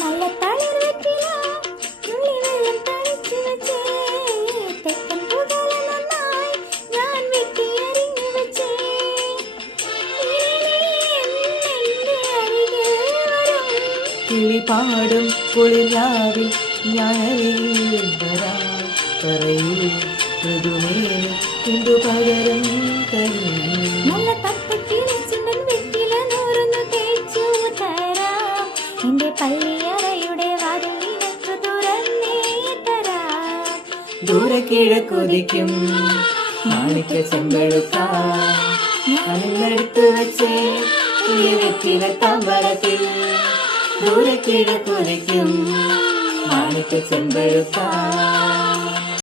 നല്ല തളിർ വെറ്റില തുള്ളി വെള്ളം തളിച്ചു വെച്ചേ, തെക്കൻ പുകല നന്നായി ഞാൻ വെട്ടിയരിഞ്ഞു വെച്ചേ. കിളിപാടും കുളിരാവിൽ ഞാനരികിൽ വരാം. പറയൂ മൃദുമേനി എന്തു പകരം തരും. നല്ല തപ്പക്കിളിച്ചുണ്ടൻ വെറ്റില നൂറൊന്നു തേച്ചു തരാം. എന്റെ പള്ളിയറയുടെ വാതിൽ നിനക്ക് തുറന്നേ തരാം. ദൂരെ കിഴക്കുതിക്കും മാണിക്ക ചെമ്പഴുക്ക ഞാനെടുത്തു വെച്ചേ ഈ വെറ്റില തമ്പലത്തിൽ. ദൂരെ കിഴക്കുതിക്കും മാണിക്ക ചെമ്പഴുക്ക